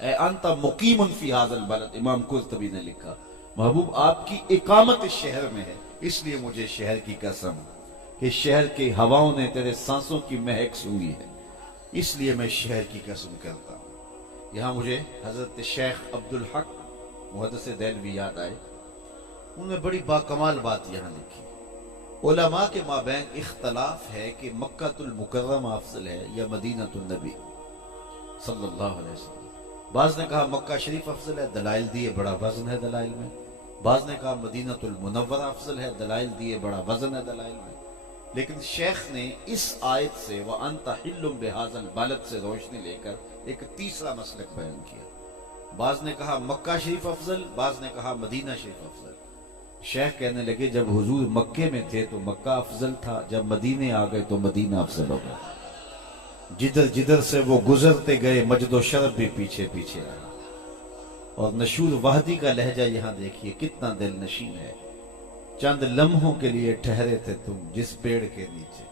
ए अंता मुकीमुन फी हाज़ल बलद, इमाम कुर्तबी ने लिखा, महबूब आपकी इकामत इस शहर में है, इसलिए मुझे शहर की कसम कि शहर के हवाओं ने तेरे सांसों की महक सूंघी है, इसलिए मैं शहर की कसम करता हूं। यहां मुझे हजरत शेख अब्दुल हक मुहद्दिस देलवी याद आए। उन्होंने बड़ी बाकमाल बात यहां लिखी। उलमा के माबैन इख्तलाफ है कि मक्कातुल मुकर्रमा अफजल है या मदीनातुन नबी सल्लल्लाहु अलैहि वसल्लम। बाज ने कहा मक्का शरीफ अफजल है, दलाइल दिए, बड़ा वजन है दलाइल में। बाज ने कहा मदीनातुल मुनव्वरा अफजल है, दलाइल दिए, बड़ा वजन है दलाइल में। लेकिन शेख ने इस आयत से व अंता हिल्लुम बिहाज़ल बलद से रोशनी लेकर एक तीसरा मसलक बयान किया। बाज ने कहा मक्का शरीफ अफजल, बाज ने कहा मदीना शरीफ अफजल। शेख कहने लगे जब हुजूर मक्के में थे तो मक्का अफजल था, जब मदीने आ गए तो मदीना अफजल हो गया। जिधर जिधर से वो गुजरते गए मजदो शरफ भी पीछे पीछे रहा। और नशूर वाहदी का लहजा यहां देखिए कितना दिल नशीन है। चंद लम्हों के लिए ठहरे थे तुम जिस पेड़ के नीचे,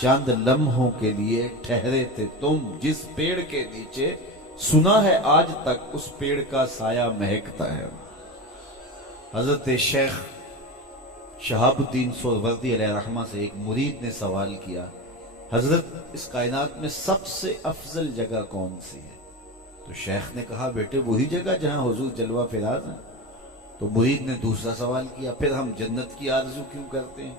चंद लम्हों के लिए ठहरे थे तुम जिस पेड़ के नीचे, सुना है आज तक उस पेड़ का साया महकता है। हजरत शेख शहाबुद्दीन सोहरवर्दी अलैहिर्रहमा से एक मुरीद ने सवाल किया, हजरत इस कायनात में सबसे अफजल जगह कौन सी है? तो शेख ने कहा बेटे वही जगह जहां हुजूर जलवा फिराज है। तो मुरीद ने दूसरा सवाल किया, फिर हम जन्नत की आरजू क्यों करते हैं?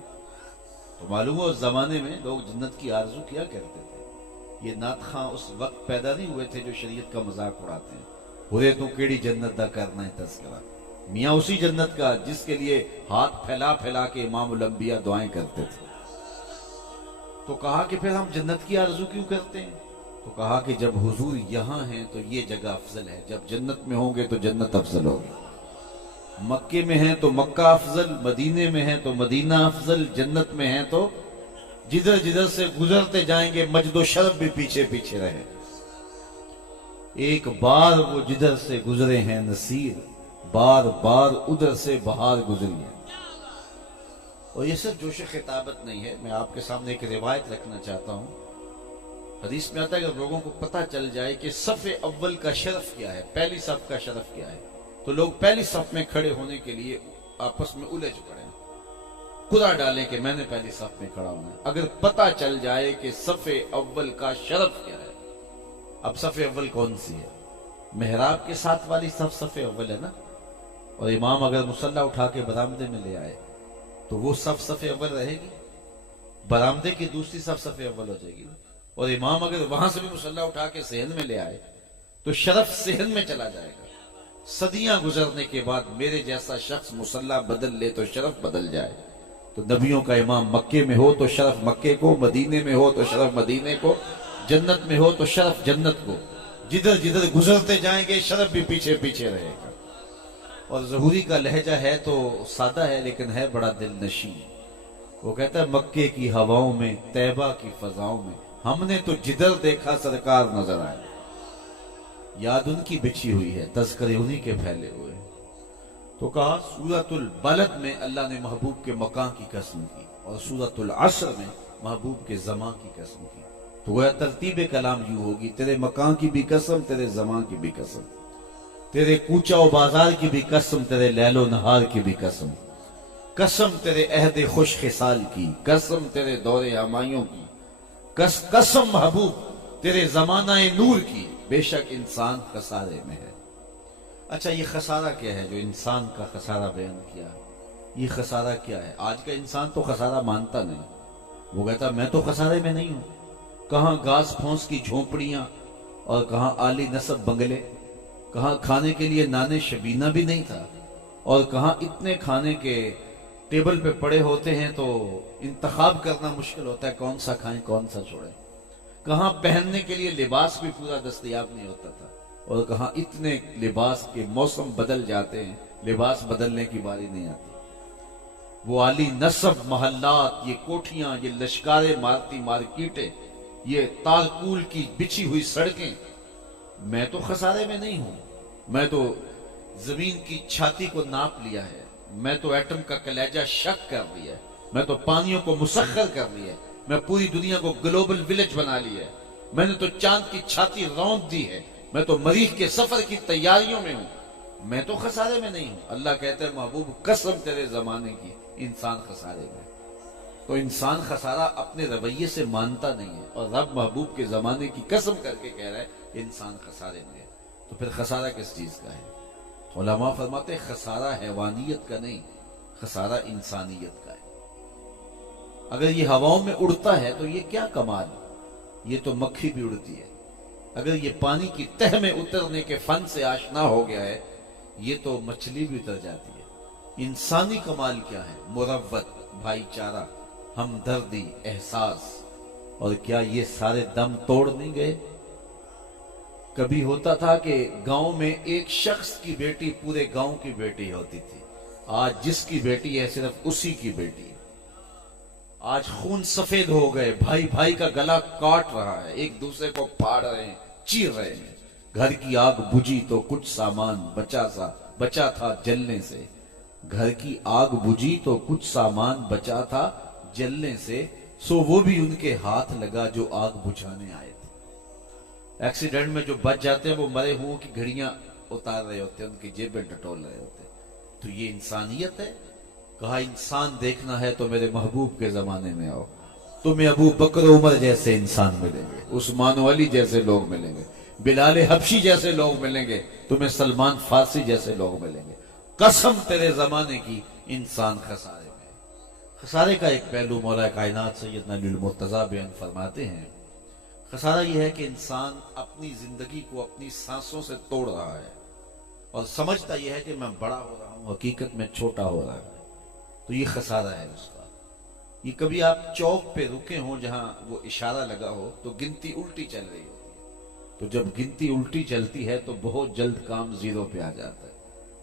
तो मालूम है उस जमाने में लोग जन्नत की आरजू किया करते थे। ये नात खां उस वक्त पैदा नहीं हुए थे जो शरीयत का मजाक उड़ाते हैं। बुरे तो केड़ी जन्नत दा करना है तस्करा, मियाँ उसी जन्नत का जिसके लिए हाथ फैला फैला के इमामुल अंबिया दुआएं करते थे। तो कहा कि फिर हम जन्नत की आरजू क्यों करते हैं? तो कहा कि जब हुजूर यहां हैं तो ये जगह अफजल है, जब जन्नत में होंगे तो जन्नत अफजल होगी। मक्के में हैं तो मक्का अफजल, मदीने में हैं तो मदीना अफजल, जन्नत में हैं तो जिधर जिधर से गुजरते जाएंगे मजदो शरफ भी पीछे पीछे रहे। एक बार वो जिधर से गुजरे हैं नसीर, बार बार उधर से बहार गुजरी है। और ये सिर्फ जोश खिताबत नहीं है, मैं आपके सामने एक रिवायत रखना चाहता हूं। हदीस में आता है कि लोगों को पता चल जाए कि सफ़े अव्वल का शरफ क्या है, पहली सफ का शरफ क्या है, तो लोग पहली सफ में खड़े होने के लिए आपस में उलझ पड़े, खुदा डालें कि मैंने पहली सफ में खड़ा होना है। अगर पता चल जाए कि सफ़े अव्वल का शरफ क्या है, अब सफ़े अव्वल कौन सी है? मेहराब के साथ वाली सफ सफ़े अव्वल है ना। और इमाम अगर मुसल्ला उठा के बरामदे में ले आए तो वो सफ सफ़े अव्वल रहेगी, बरामदे की दूसरी सफ सफ़े अव्वल हो जाएगी। और इमाम अगर वहां से भी मुसल्ला उठा के सेहन में ले आए तो शरफ सेहन में चला जाएगा। सदियां गुजरने के बाद मेरे जैसा शख्स मुसल्ला बदल ले तो शरफ बदल जाए। तो नबियों का इमाम मक्के में हो तो शरफ मक्के को, मदीने में हो तो शरफ मदीने को, जन्नत में हो तो शरफ जन्नत को। जिधर जिधर गुजरते जाएंगे शरफ भी पीछे पीछे रहेगा। और ज़हूरी का लहजा है तो सादा है लेकिन है बड़ा दिल नशीन। वो कहता है मक्के की हवाओं में, तैबा की फजाओं में, हमने तो जिधर देखा सरकार नजर आए। याद उनकी बिछी हुई है, तज़किरे उन्हीं के फैले हुए। तो कहा सूरतुल बलद में अल्लाह ने महबूब के मकान की कसम की और सूरतुल असर में महबूब के जमा की कसम की। तो वह तरतीब कलाम यूं होगी, तेरे मकान की भी कसम, तेरे जमा की भी कसम, तेरे कूचा व बाजार की भी कसम, तेरे लैलो नहार की भी कसम, कसम तेरे अहद खुश खिसाल की, कसम तेरे दौरे हमायों की, कसम महबूब तेरे जमाना नूर की, बेशक इंसान खसारे में है। अच्छा ये खसारा क्या है जो इंसान का खसारा बयान किया? ये खसारा क्या है? आज का इंसान तो खसारा मानता नहीं, वो कहता मैं तो खसारे में नहीं हूं। कहां घास फूस की झोपड़ियां और कहां आली नसब बंगले, कहां खाने के लिए नाने शबीना भी नहीं था और कहां इतने खाने के टेबल पे पड़े होते हैं तो इंतखाब करना मुश्किल होता है कौन सा खाएं कौन सा छोड़ें। कहां पहनने के लिए लिबास भी पूरा दस्तयाब नहीं होता था और कहां इतने लिबास के मौसम बदल जाते हैं, लिबास बदलने की बारी नहीं आती। वो आली नसब महल्लात, ये कोठियां, ये लश्कारे मारती मार्केटें, ये तारकूल की बिछी हुई सड़कें, मैं तो खसारे में नहीं हूं। मैं तो जमीन की छाती को नाप लिया है, मैं तो एटम का कलेजा शक कर लिया है, मैं तो पानियों को मुसख्खर कर लिया है, मैं पूरी दुनिया को ग्लोबल विलेज बना लिया है, मैंने तो चांद की छाती रौंद दी है, मैं तो मरीख के सफर की तैयारियों में हूं, मैं तो खसारे में नहीं हूं। अल्लाह कहते हैं महबूब कसम तेरे जमाने की, इंसान खसारे में। तो इंसान खसारा अपने रवैये से मानता नहीं है, और रब महबूब के जमाने की कसम करके कह रहा है इंसान खसारे में है। तो फिर खसारा किस चीज का है? तो उलमा फरमाते खसारा हैवानियत का नहीं, खसारा इंसानियत का है। अगर ये हवाओं में उड़ता है तो ये क्या कमाल, ये तो मक्खी भी उड़ती है। अगर ये पानी की तह में उतरने के फन से आशना हो गया है, ये तो मछली भी उतर जाती है। इंसानी कमाल क्या है? मुरव्वत, भाईचारा, हमदर्दी, एहसास। और क्या ये सारे दम तोड़ नहीं गए? कभी होता था कि गांव में एक शख्स की बेटी पूरे गांव की बेटी होती थी। आज जिसकी बेटी है सिर्फ उसी की बेटी है। आज खून सफेद हो गए, भाई भाई का गला काट रहा है, एक दूसरे को फाड़ रहे हैं, चीर रहे हैं। घर की आग बुझी तो कुछ सामान बचा था जलने से। घर की आग बुझी तो कुछ सामान बचा था जलने से, सो वो भी उनके हाथ लगा जो आग बुझाने आए थे। एक्सीडेंट में जो बच जाते हैं वो मरे हुओं की घड़ियां उतार रहे होते हैं, उनकी जेबें टटोल रहे होते हैं। तो ये इंसानियत है। कहा इंसान देखना है तो मेरे महबूब के जमाने में आओ, तुम्हें अबू बकर उमर जैसे इंसान मिलेंगे, उस्मान अली जैसे लोग मिलेंगे, बिलाल हबशी जैसे लोग मिलेंगे, तुम्हें सलमान फारसी जैसे लोग मिलेंगे। कसम तेरे जमाने की, इंसान खसारे में। खसारे का एक पहलू मौला कायनात सैयदना अली मुर्तजा बयान फरमाते हैं। खसारा यह है कि इंसान अपनी जिंदगी को अपनी सांसों से तोड़ रहा है और समझता यह है कि मैं बड़ा हो रहा हूं, हकीकत में छोटा हो रहा है। तो ये खसारा है उसका। ये कभी आप चौक पे रुके हो जहां वो इशारा लगा हो तो गिनती उल्टी चल रही होती है। तो जब गिनती उल्टी चलती है तो बहुत जल्द काम जीरो पे आ जाता है।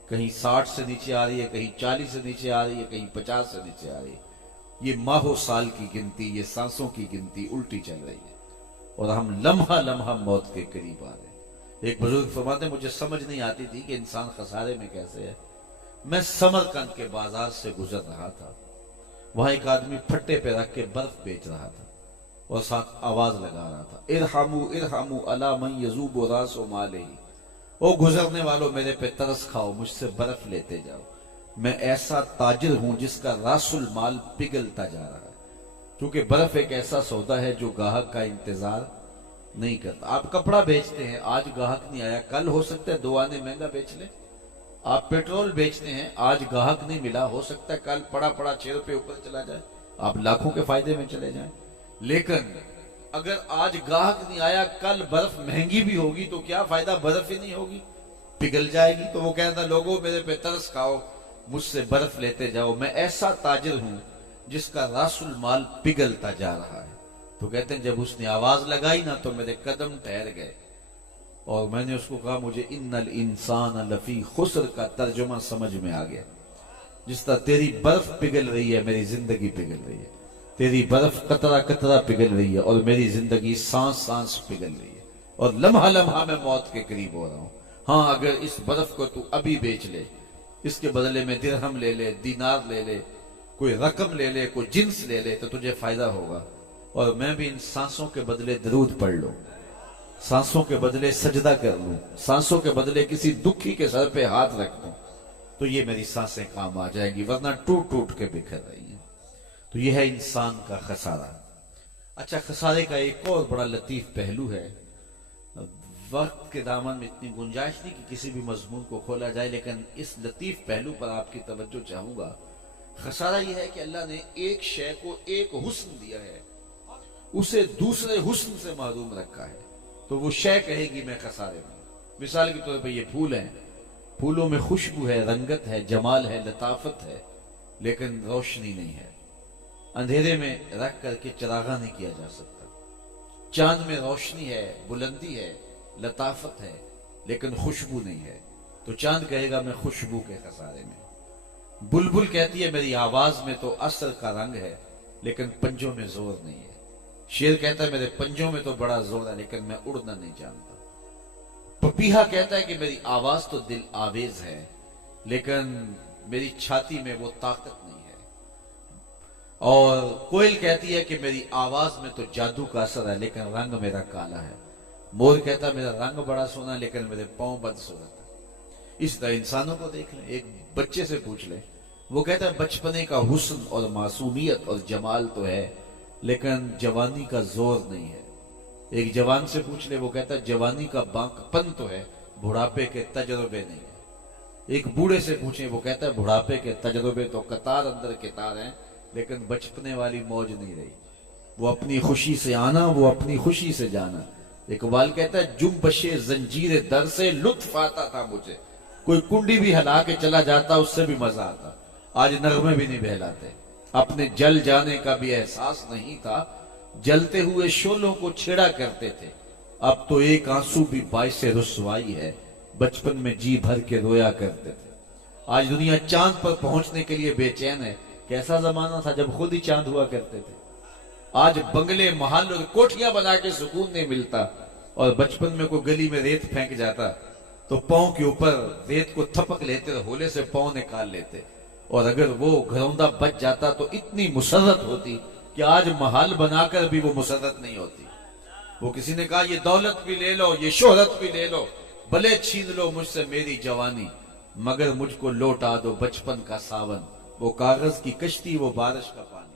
कहीं 60 से नीचे आ रही है, कहीं 40 से नीचे आ रही है, कहीं 50 से नीचे आ रही है। ये माहो साल की गिनती, ये सांसों की गिनती उल्टी चल रही है और हम लम्हा लम्हा मौत के करीब आ रहे हैं। एक बुजुर्ग फरमाते मुझे समझ नहीं आती थी कि इंसान खसारे में कैसे है। मैं समरकंद के बाजार से गुजर रहा था, वहां एक आदमी फट्टे पे रख के बर्फ बेच रहा था और साथ आवाज लगा रहा था, इरहमू इरहमू अला मन यजूबु रासो माले। ओ गुजरने वालों मेरे पे तरस खाओ, मुझसे बर्फ लेते जाओ। मैं ऐसा ताजिर हूं जिसका रासुल माल पिघलता जा रहा है, क्योंकि बर्फ एक ऐसा सौदा है जो ग्राहक का इंतजार नहीं करता। आप कपड़ा बेचते हैं, आज ग्राहक नहीं आया, कल हो सकता है 2 आने महंगा बेच ले। आप पेट्रोल बेचते हैं, आज ग्राहक नहीं मिला, हो सकता है कल पड़ा पड़ा 6 रुपए ऊपर चला जाए, आप लाखों के फायदे में चले जाएं। लेकिन अगर आज ग्राहक नहीं आया, कल बर्फ महंगी भी होगी तो क्या फायदा, बर्फ ही नहीं होगी, पिघल जाएगी। तो वो कहता लोगों मेरे पे तरस खाओ, मुझसे बर्फ लेते जाओ। मैं ऐसा ताजिर हूं जिसका रासुल माल पिघलता जा रहा है। तो कहते हैं जब उसने आवाज लगाई ना तो मेरे कदम ठहर गए और मैंने उसको कहा मुझे इन्नल इंसान लफी खुस्र का तर्जुमा समझ में आ गया। जिस तरह तेरी बर्फ पिघल रही है, मेरी जिंदगी पिघल रही है। तेरी बर्फ कतरा कतरा पिघल रही है और मेरी जिंदगी सांस सांस पिघल रही है और लम्हा लम्हा मैं मौत के करीब हो रहा हूं। हाँ, अगर इस बर्फ को तू अभी बेच ले, इसके बदले में दिरहम ले ले, दीनार ले ले, कोई रकम ले ले, कोई जिन्स ले ले, तो तुझे फायदा होगा। और मैं भी इन सांसों के बदले दरूद पढ़ लूं, सांसों के बदले सजदा कर लूं, सांसों के बदले किसी दुखी के सर पे हाथ रख दूं, तो ये मेरी सांसें काम आ जाएंगी, वरना टूट टूट के बिखर रही हैं। तो यह है इंसान का खसारा। अच्छा, खसारे का एक और बड़ा लतीफ पहलू है। वक्त के दामन में इतनी गुंजाइश नहीं कि किसी भी मजमून को खोला जाए, लेकिन इस लतीफ पहलू पर आपकी तवज्जो चाहूंगा। खसारा यह है कि अल्लाह ने एक शय को एक हुस्न दिया है, उसे दूसरे हुस्न से महरूम रखा है, तो वो शय कहेगी मैं खसारे में। मिसाल के तौर पर ये फूल हैं, फूलों में खुशबू है, रंगत है, जमाल है, लताफत है, लेकिन रोशनी नहीं है। अंधेरे में रख करके चरागा नहीं किया जा सकता। चांद में रोशनी है, बुलंदी है, लताफत है, लेकिन खुशबू नहीं है, तो चांद कहेगा मैं खुशबू के खसारे में। बुलबुल कहती है मेरी आवाज में तो असर का रंग है, लेकिन पंजों में जोर नहीं है। शेर कहता है मेरे पंजों में तो बड़ा जोर है, लेकिन मैं उड़ना नहीं जानता। पपीहा कहता है कि मेरी आवाज तो दिल आवेज है, लेकिन मेरी छाती में वो ताकत नहीं है। और कोयल कहती है कि मेरी आवाज में तो जादू का असर है, लेकिन रंग मेरा काला है। मोर कहता मेरा रंग बड़ा सोना लेकिन मेरे पांव बदसूरत है। इस तरह इंसानों को देख लें, एक बच्चे से पूछ ले, वो कहता है बचपने का हुस्न और मासूमियत और जमाल तो है लेकिन जवानी का जोर नहीं है। एक जवान से पूछ ले, वो कहता है जवानी का बांकपन तो है, बुढ़ापे के तजुर्बे नहीं है। एक बूढ़े से पूछे, वो कहता है बुढ़ापे के तजुर्बे तो कतार अंदर कतार हैं लेकिन बचपने वाली मौज नहीं रही। वो अपनी खुशी से आना, वो अपनी खुशी से जाना। इकबाल कहता है जुम्बशे जंजीर दर से लुत्फ आता था मुझे, कोई कुंडी भी हिला के चला जाता उससे भी मजा आता। आज नगमे भी नहीं बहलाते, अपने जल जाने का भी एहसास नहीं था, जलते हुए शोलों को छेड़ा करते थे। अब तो एक आंसू भी बाइस रुसवाई है, बचपन में जी भर के रोया करते थे। आज दुनिया चांद पर पहुंचने के लिए बेचैन है। कैसा जमाना था जब खुद ही चांद हुआ करते थे। आज बंगले महल और कोठियां बना के सुकून नहीं मिलता, और बचपन में कोई गली में रेत फेंक जाता तो पांव के ऊपर रेत को थपक लेते, होले से पांव निकाल लेते, और अगर वो घरौंदा बच जाता तो इतनी मुसर्रत होती कि आज महल बनाकर भी वो मुसर्रत नहीं होती। वो किसी ने कहा ये दौलत भी ले लो, ये शोहरत भी ले लो, भले छीन लो मुझसे मेरी जवानी, मगर मुझको लौटा दो बचपन का सावन, वो कागज की कश्ती, वो बारिश का पानी।